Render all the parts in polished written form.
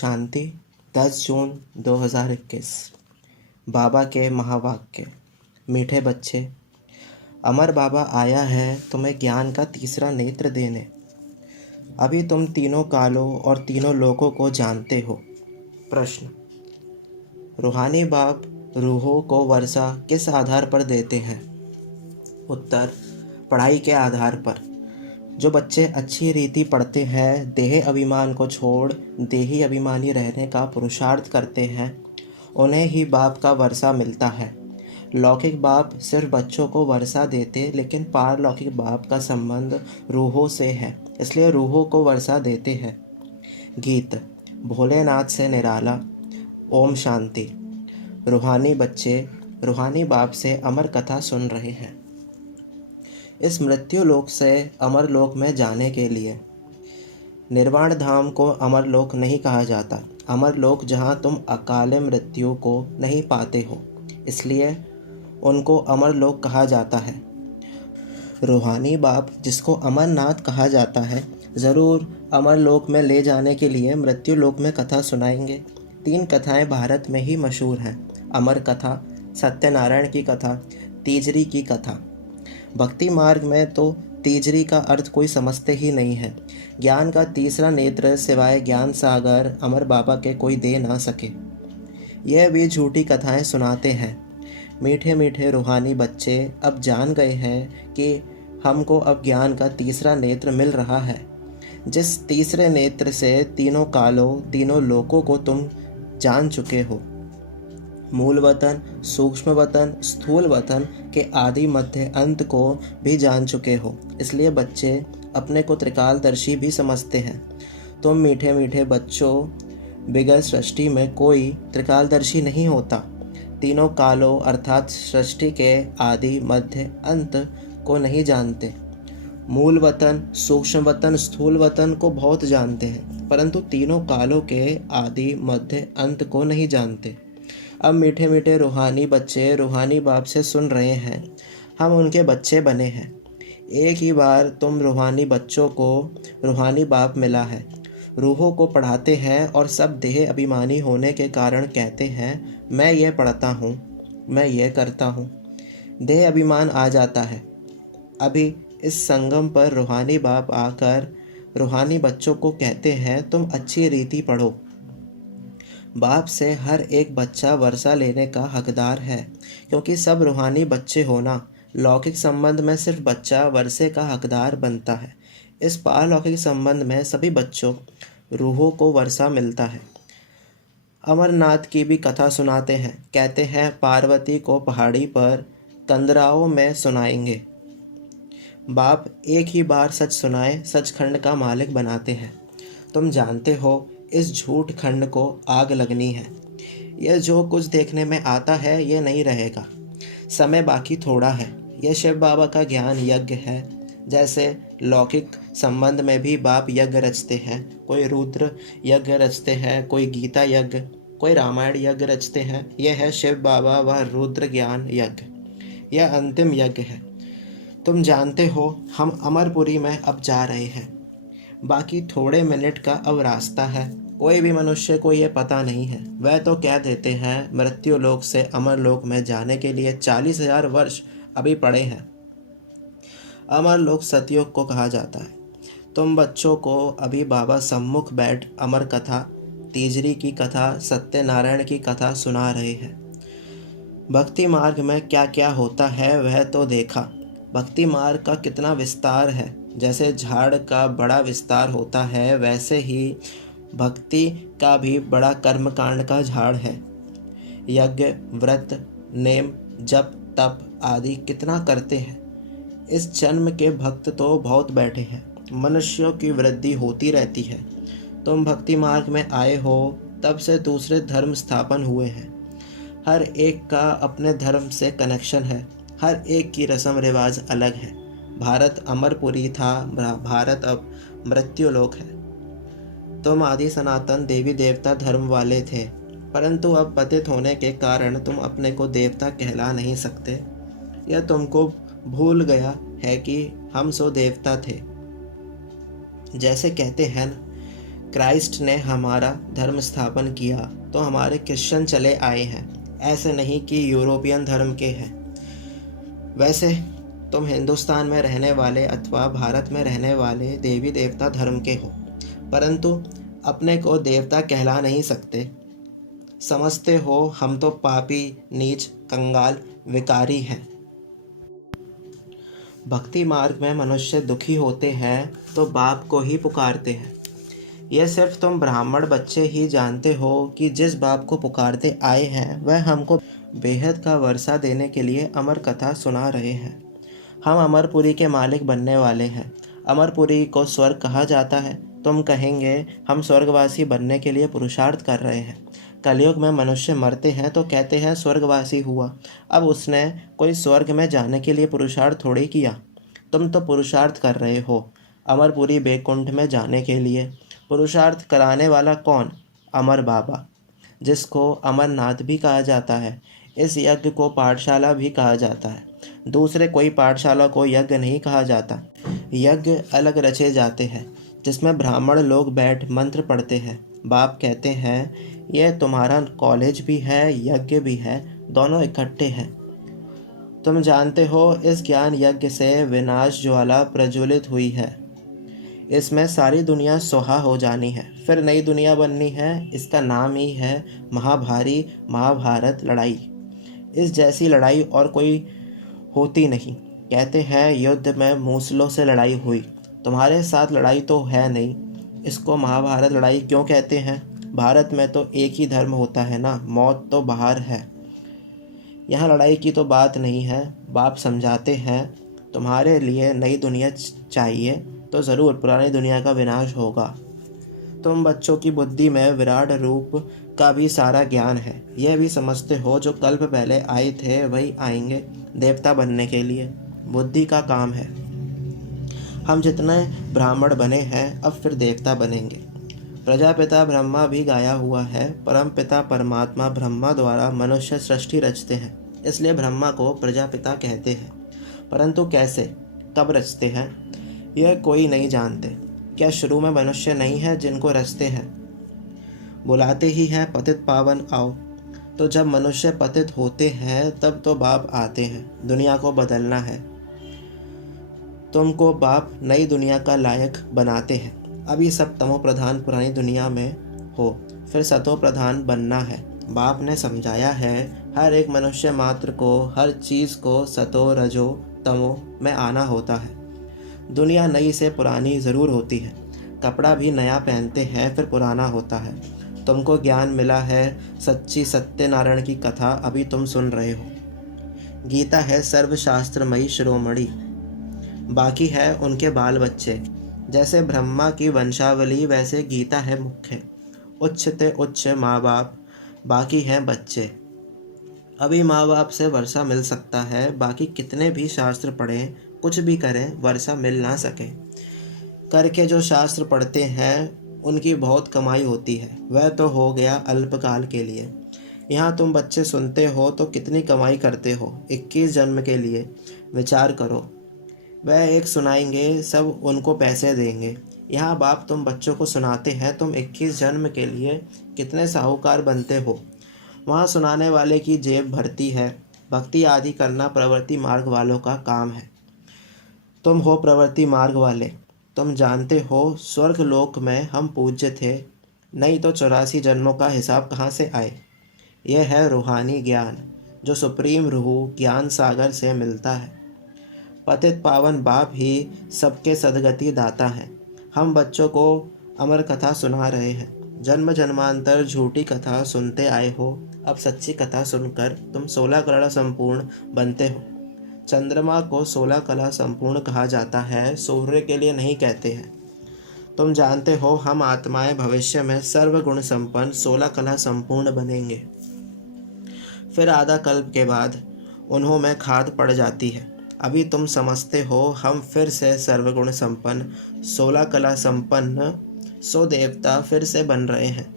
शांति 10 जून 2021। बाबा के महावाक्य। मीठे बच्चे, अमर बाबा आया है तुम्हें ज्ञान का तीसरा नेत्र देने। अभी तुम तीनों कालों और तीनों लोकों को जानते हो। प्रश्न, रूहानी बाप रूहों को वर्षा किस आधार पर देते हैं? उत्तर, पढ़ाई के आधार पर। जो बच्चे अच्छी रीति पढ़ते हैं, देह अभिमान को छोड़ देही अभिमानी रहने का पुरुषार्थ करते हैं, उन्हें ही बाप का वर्षा मिलता है। लौकिक बाप सिर्फ बच्चों को वर्षा देते, लेकिन पारलौकिक बाप का संबंध रूहों से है, इसलिए रूहों को वर्षा देते हैं। गीत भोलेनाथ से निराला। ओम शांति। रूहानी बच्चे रूहानी बाप से अमर कथा सुन रहे हैं। इस मृत्यु लोक से अमर लोक में जाने के लिए निर्वाण धाम को अमर लोक नहीं कहा जाता। अमर लोक जहाँ तुम अकाले मृत्यु को नहीं पाते हो, इसलिए उनको अमर लोक कहा जाता है। रूहानी बाप जिसको अमरनाथ कहा जाता है, ज़रूर अमर लोक में ले जाने के लिए मृत्यु लोक में कथा सुनाएंगे। 3 कथाएं भारत में ही मशहूर हैं: अमर कथा, सत्यनारायण की कथा, तीजरी की कथा। भक्ति मार्ग में तो तीजरी का अर्थ कोई समझते ही नहीं है। ज्ञान का तीसरा नेत्र सिवाय ज्ञान सागर अमर बाबा के कोई दे ना सके। यह भी झूठी कथाएं सुनाते हैं। मीठे मीठे रूहानी बच्चे अब जान गए हैं कि हमको अब ज्ञान का तीसरा नेत्र मिल रहा है, जिस तीसरे नेत्र से तीनों कालों तीनों लोकों को तुम जान चुके हो। मूल वतन, सूक्ष्म वतन, स्थूल वतन के आदि मध्य अंत को भी जान चुके हो, इसलिए बच्चे अपने को त्रिकालदर्शी भी समझते हैं। तुम मीठे मीठे बच्चों, बिगड़ सृष्टि में कोई त्रिकालदर्शी नहीं होता। तीनों कालों अर्थात सृष्टि के आदि मध्य अंत को नहीं जानते। मूल वतन, सूक्ष्म वतन, स्थूल वतन को बहुत जानते हैं, परंतु तीनों कालों के आदि मध्य अंत को नहीं जानते। अब मीठे मीठे रूहानी बच्चे रूहानी बाप से सुन रहे हैं, हम उनके बच्चे बने हैं। एक ही बार तुम रूहानी बच्चों को रूहानी बाप मिला है। रूहों को पढ़ाते हैं और सब देह अभिमानी होने के कारण कहते हैं, मैं ये पढ़ता हूँ, मैं ये करता हूँ। देह अभिमान आ जाता है। अभी इस संगम पर रूहानी बाप आकर रूहानी बच्चों को कहते हैं, तुम अच्छी रीति पढ़ो। बाप से हर एक बच्चा वर्षा लेने का हकदार है, क्योंकि सब रूहानी बच्चे होना। लौकिक संबंध में सिर्फ बच्चा वर्षे का हकदार बनता है। इस पारलौकिक संबंध में सभी बच्चों रूहों को वर्षा मिलता है। अमरनाथ की भी कथा सुनाते हैं, कहते हैं पार्वती को पहाड़ी पर कंदराओं में सुनाएंगे। बाप एक ही बार सच सुनाए सचखंड का मालिक बनाते हैं। तुम जानते हो इस झूठ खंड को आग लगनी है। यह जो कुछ देखने में आता है यह नहीं रहेगा। समय बाकी थोड़ा है। यह शिव बाबा का ज्ञान यज्ञ है। जैसे लौकिक संबंध में भी बाप यज्ञ रचते हैं, कोई रुद्र यज्ञ रचते हैं, कोई गीता यज्ञ, कोई रामायण यज्ञ रचते हैं। यह है शिव बाबा व रुद्र ज्ञान यज्ञ। यह अंतिम यज्ञ है। तुम जानते हो हम अमरपुरी में अब जा रहे हैं। बाकी थोड़े मिनट का अब रास्ता है। कोई भी मनुष्य को ये पता नहीं है। वह तो कह देते हैं मृत्यु लोक से अमर लोक में जाने के लिए 40,000 वर्ष अभी पड़े हैं। अमर लोक सतयुग को कहा जाता है। तुम बच्चों को अभी बाबा सम्मुख बैठ अमर कथा, तीजरी की कथा, सत्यनारायण की कथा सुना रहे हैं। भक्ति मार्ग में क्या क्या होता है वह तो देखा। भक्ति मार्ग का कितना विस्तार है। जैसे झाड़ का बड़ा विस्तार होता है, वैसे ही भक्ति का भी बड़ा कर्मकांड का झाड़ है। यज्ञ, व्रत, नेम, जप, तप आदि कितना करते हैं। इस जन्म के भक्त तो बहुत बैठे हैं। मनुष्यों की वृद्धि होती रहती है। तुम भक्ति मार्ग में आए हो तब से दूसरे धर्म स्थापन हुए हैं। हर एक का अपने धर्म से कनेक्शन है। हर एक की रस्म रिवाज अलग है। भारत अमरपुरी था, भारत अब मृत्यु लोक है। तुम आदि सनातन देवी देवता धर्म वाले थे, परंतु अब पतित होने के कारण तुम अपने को देवता कहला नहीं सकते। यह तुमको भूल गया है कि हम सो देवता थे। जैसे कहते हैं क्राइस्ट ने हमारा धर्म स्थापन किया तो हमारे क्रिश्चियन चले आए हैं, ऐसे नहीं कि यूरोपियन धर्म के हैं। वैसे तुम हिंदुस्तान में रहने वाले अथवा भारत में रहने वाले देवी देवता धर्म के हो, परंतु अपने को देवता कहला नहीं सकते। समझते हो हम तो पापी, नीच, कंगाल, विकारी हैं। भक्ति मार्ग में मनुष्य दुखी होते हैं तो बाप को ही पुकारते हैं। यह सिर्फ तुम ब्राह्मण बच्चे ही जानते हो कि जिस बाप को पुकारते आए हैं वह हमको बेहद का वर्षा देने के लिए अमर कथा सुना रहे हैं। हम अमरपुरी के मालिक बनने वाले हैं। अमरपुरी को स्वर्ग कहा जाता है। तुम कहेंगे हम स्वर्गवासी बनने के लिए पुरुषार्थ कर रहे हैं। कलयुग में मनुष्य मरते हैं तो कहते हैं स्वर्गवासी हुआ। अब उसने कोई स्वर्ग में जाने के लिए पुरुषार्थ थोड़ी किया। तुम तो पुरुषार्थ कर रहे हो अमरपुरी बैकुंठ में जाने के लिए। पुरुषार्थ कराने वाला कौन? अमर बाबा, जिसको अमरनाथ भी कहा जाता है। इस यज्ञ को पाठशाला भी कहा जाता है। दूसरे कोई पाठशाला को यज्ञ नहीं कहा जाता। यज्ञ अलग रचे जाते हैं जिसमें ब्राह्मण लोग बैठ मंत्र पढ़ते हैं। बाप कहते हैं यह तुम्हारा कॉलेज भी है, यज्ञ भी है, दोनों इकट्ठे हैं। तुम जानते हो इस ज्ञान यज्ञ से विनाश ज्वाला प्रज्वलित हुई है। इसमें सारी दुनिया सुहा हो जानी है, फिर नई दुनिया बननी है। इसका नाम ही है महाभारी महाभारत लड़ाई। इस जैसी लड़ाई और कोई होती नहीं। कहते हैं युद्ध में मूसलों से लड़ाई हुई, तुम्हारे साथ लड़ाई तो है नहीं। इसको महाभारत लड़ाई क्यों कहते हैं? भारत में तो एक ही धर्म होता है ना, मौत तो बाहर है। यहाँ लड़ाई की तो बात नहीं है। बाप समझाते हैं तुम्हारे लिए नई दुनिया चाहिए तो ज़रूर पुरानी दुनिया का विनाश होगा। तुम बच्चों की बुद्धि में विराट रूप का भी सारा ज्ञान है। यह भी समझते हो जो कल्प पहले आए थे वही आएंगे देवता बनने के लिए। बुद्धि का काम है। हम जितने ब्राह्मण बने हैं अब फिर देवता बनेंगे। प्रजापिता ब्रह्मा भी गाया हुआ है। परम पिता परमात्मा ब्रह्मा द्वारा मनुष्य सृष्टि रचते हैं, इसलिए ब्रह्मा को प्रजापिता कहते हैं। परंतु कैसे, कब रचते हैं, यह कोई नहीं जानते। क्या शुरू में मनुष्य नहीं है जिनको रचते हैं? बुलाते ही हैं पतित पावन आओ। तो जब मनुष्य पतित होते हैं तब तो बाप आते हैं। दुनिया को बदलना है। तुमको बाप नई दुनिया का लायक बनाते हैं। अभी सब तमो प्रधान पुरानी दुनिया में हो, फिर सतो प्रधान बनना है। बाप ने समझाया है हर एक मनुष्य मात्र को हर चीज़ को सतो रजो तमो में आना होता है। दुनिया नई से पुरानी ज़रूर होती है। कपड़ा भी नया पहनते हैं फिर पुराना होता है। तुमको ज्ञान मिला है सच्ची सत्यनारायण की कथा अभी तुम सुन रहे हो। गीता है सर्वशास्त्रमयी शिरोमणि, बाकी है उनके बाल बच्चे। जैसे ब्रह्मा की वंशावली वैसे गीता है मुख्य। उच्च ते उच्च माँ बाप, बाकी हैं बच्चे। अभी माँ बाप से वर्षा मिल सकता है, बाकी कितने भी शास्त्र पढ़ें कुछ भी करें वर्षा मिल ना सके। करके जो शास्त्र पढ़ते हैं उनकी बहुत कमाई होती है, वह तो हो गया अल्पकाल के लिए। यहाँ तुम बच्चे सुनते हो तो कितनी कमाई करते हो 21 जन्म के लिए। विचार करो, वह एक सुनाएंगे सब उनको पैसे देंगे। यहाँ बाप तुम बच्चों को सुनाते हैं तुम 21 जन्म के लिए कितने साहूकार बनते हो। वहाँ सुनाने वाले की जेब भरती है। भक्ति आदि करना प्रवृत्ति मार्ग वालों का काम है। तुम हो प्रवृत्ति मार्ग वाले। तुम जानते हो स्वर्ग लोक में हम पूज्य थे, नहीं तो 84 जन्मों का हिसाब कहाँ से आए। यह है रूहानी ज्ञान जो सुप्रीम रूह ज्ञान सागर से मिलता है। पतित पावन बाप ही सबके सदगति दाता हैं। हम बच्चों को अमर कथा सुना रहे हैं। जन्म जन्मांतर झूठी कथा सुनते आए हो, अब सच्ची कथा सुनकर तुम 16 कला संपूर्ण बनते हो। चंद्रमा को 16 कला संपूर्ण कहा जाता है, सूर्य के लिए नहीं कहते हैं। तुम जानते हो हम आत्माएं भविष्य में सर्वगुण संपन्न 16 कला संपूर्ण बनेंगे। फिर आधा कल्प के बाद उन्हों में खाद पड़ जाती है। अभी तुम समझते हो हम फिर से सर्वगुण संपन्न 16 कला संपन्न 100 देवता फिर से बन रहे हैं।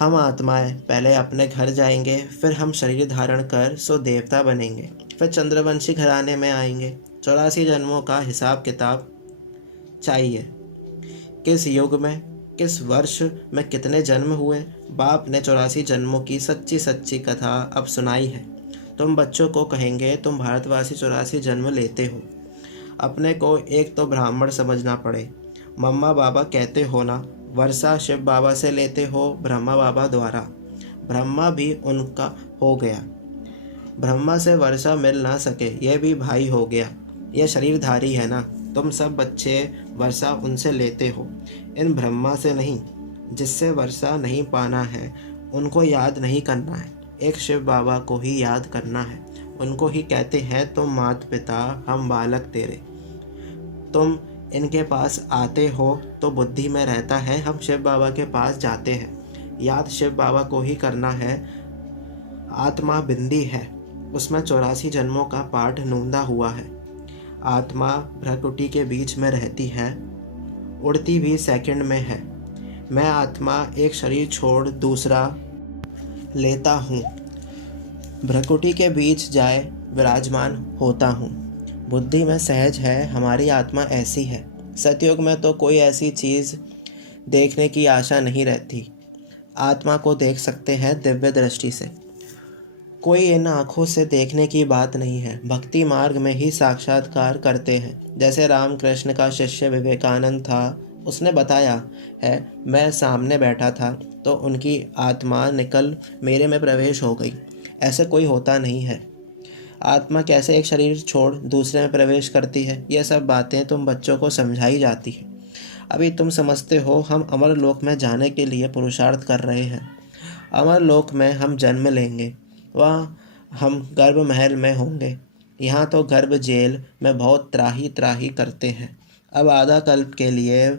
हम आत्माएं पहले अपने घर जाएंगे, फिर हम शरीर धारण कर 100 देवता बनेंगे, फिर चंद्रवंशी घराने में आएंगे। 84 जन्मों का हिसाब किताब चाहिए। किस युग में 21 वर्ष में कितने जन्म हुए? बाप ने 84 जन्मों की सच्ची सच्ची कथा अब सुनाई है। तुम बच्चों को कहेंगे तुम भारतवासी 84 जन्म लेते हो। अपने को एक तो ब्राह्मण समझना पड़े। मम्मा बाबा कहते हो ना, वर्षा शिव बाबा से लेते हो ब्रह्मा बाबा द्वारा। ब्रह्मा भी उनका हो गया। ब्रह्मा से वर्षा मिल ना सके, यह भी भाई हो गया। यह शरीरधारी है ना, तुम सब बच्चे वर्षा उनसे लेते हो, इन ब्रह्मा से नहीं। जिससे वर्षा नहीं पाना है उनको याद नहीं करना है, एक शिव बाबा को ही याद करना है। उनको ही कहते हैं तुम माता पिता, हम बालक तेरे। तुम इनके पास आते हो तो बुद्धि में रहता है, हम शिव बाबा के पास जाते हैं, याद शिव बाबा को ही करना है। आत्मा बिंदी है, उसमें 84 जन्मों का पाठ नूंदा हुआ है। आत्मा भ्रकुटी के बीच में रहती है, उड़ती भी सेकंड में है। मैं आत्मा एक शरीर छोड़ दूसरा लेता हूँ, भ्रकुटी के बीच जाए विराजमान होता हूँ। बुद्धि में सहज है, हमारी आत्मा ऐसी है। सतयुग में तो कोई ऐसी चीज़ देखने की आशा नहीं रहती। आत्मा को देख सकते हैं दिव्य दृष्टि से, कोई इन आँखों से देखने की बात नहीं है। भक्ति मार्ग में ही साक्षात्कार करते हैं। जैसे रामकृष्ण का शिष्य विवेकानंद था, उसने बताया है, मैं सामने बैठा था तो उनकी आत्मा निकल मेरे में प्रवेश हो गई। ऐसे कोई होता नहीं है। आत्मा कैसे एक शरीर छोड़ दूसरे में प्रवेश करती है, यह सब बातें तुम बच्चों को समझाई जाती है। अभी तुम समझते हो हम अमर लोक में जाने के लिए पुरुषार्थ कर रहे हैं। अमर लोक में हम जन्म लेंगे, वहाँ हम गर्भ महल में होंगे। यहाँ तो गर्भ जेल में बहुत त्राही त्राही करते हैं। अब आधा कल्प के लिए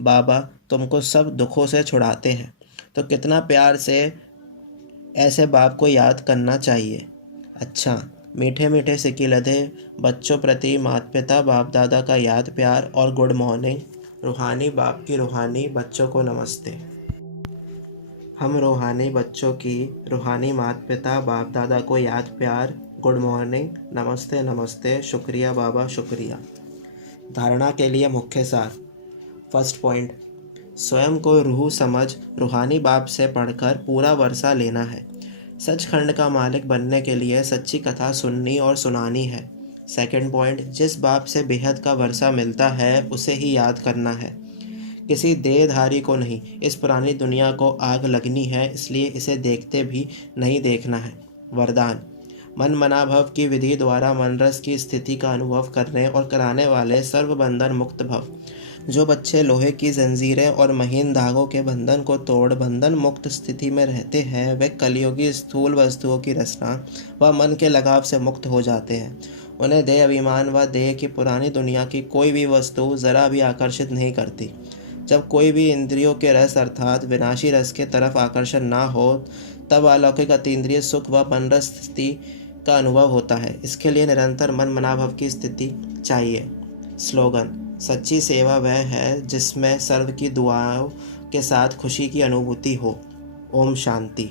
बाबा तुमको सब दुखों से छुड़ाते हैं, तो कितना प्यार से ऐसे बाप को याद करना चाहिए। अच्छा, मीठे मीठे सिक्की लदे बच्चों प्रति माता पिता बाप दादा का याद प्यार और गुड मॉर्निंग। रूहानी बाप की रूहानी बच्चों को नमस्ते। हम रूहानी बच्चों की रूहानी माता पिता बाप दादा को याद प्यार, गुड मॉर्निंग, नमस्ते नमस्ते, शुक्रिया बाबा शुक्रिया। धारणा के लिए मुख्य सार। फर्स्ट पॉइंट, स्वयं को रूह समझ रूहानी बाप से पढ़कर पूरा वर्षा लेना है। सचखंड का मालिक बनने के लिए सच्ची कथा सुननी और सुनानी है। सेकंड पॉइंट, जिस बाप से बेहद का वर्षा मिलता है उसे ही याद करना है, किसी देहधारी को नहीं। इस पुरानी दुनिया को आग लगनी है, इसलिए इसे देखते भी नहीं देखना है। वरदान, मन मनाभव की विधि द्वारा मन रस की स्थिति का अनुभव करने और कराने वाले सर्वबंधन मुक्त भव। जो बच्चे लोहे की जंजीरें और महीन धागों के बंधन को तोड़ बंधन मुक्त स्थिति में रहते हैं, वे कलियुगी स्थूल वस्तुओं की रचना व मन के लगाव से मुक्त हो जाते हैं। उन्हें देह अभिमान व देह की पुरानी दुनिया की कोई भी वस्तु जरा भी आकर्षित नहीं करती। जब कोई भी इंद्रियों के रस अर्थात विनाशी रस के तरफ आकर्षण ना हो, तब अलौकिक अतीन्द्रिय सुख व मनरस स्थिति का अनुभव होता है। इसके लिए निरंतर मन मनाभव की स्थिति चाहिए। स्लोगन, सच्ची सेवा वह है जिसमें सर्व की दुआओं के साथ खुशी की अनुभूति हो। ओम शांति।